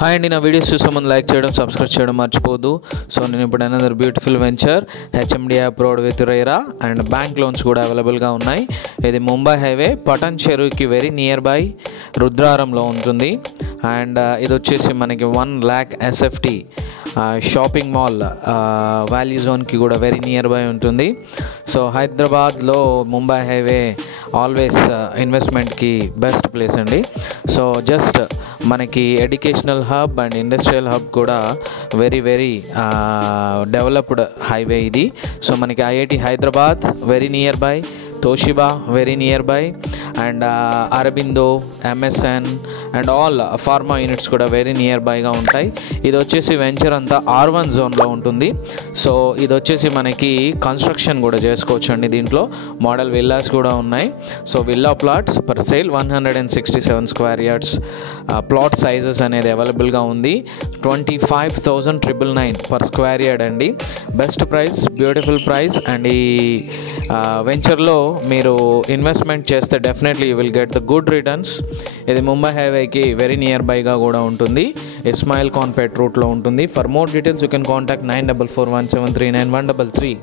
Hi అండి, నా videos చూసే ముందు లైక్ చేయడం, సబ్స్క్రైబ్ చేయడం మర్చిపోదు. సో నేను ఇప్పుడు another beautiful venture HMD approved with RERA and bank loans కూడా అవైలబుల్గా ఉన్నాయి. ఇది ముంబై హైవే పటన్ చెరువుకి వెరీ నియర్ బై రుద్రారంలో ఉంటుంది. అండ్ ఇది వచ్చేసి మనకి 1 lakh SFT shopping mall value జోన్కి కూడా వెరీ నియర్ బై ఉంటుంది. సో హైదరాబాద్లో ముంబై హైవే ఆల్వేస్ ఇన్వెస్ట్మెంట్కి బెస్ట్ ప్లేస్ అండి. సో జస్ట్ మనకి educational hub and industrial hub కూడా వెరీ డెవలప్డ్ హైవే ఇది. సో మనకి IIT Hyderabad very near by, Toshiba very near by, and Aurobindo, MSN and all pharma units కూడా very near బైగా ఉంటాయి. ఇది వచ్చేసి వెంచర్ అంతా R1 జోన్లో ఉంటుంది. సో ఇది వచ్చేసి మనకి కన్స్ట్రక్షన్ కూడా చేసుకోవచ్చు అండి. దీంట్లో మోడల్ విల్లాస్ కూడా ఉన్నాయి. So villa plots per sale 167 square yards plot sizes అనేది అవైలబుల్గా ఉంది. 25,999 పర్ స్క్వేర్ యార్డ్ అండి. Best price, beautiful price. And ఈ వెంచర్లో మీరు ఇన్వెస్ట్మెంట్ చేస్తే definitely you will get the good returns. ఇది ముంబై హైవేకి వెరీ నియర్ బైగా కూడా ఉంటుంది. ఇస్మాయిల్ ఖాన్ పేట్ రూట్లో ఉంటుంది. For more details you can contact 9441739133.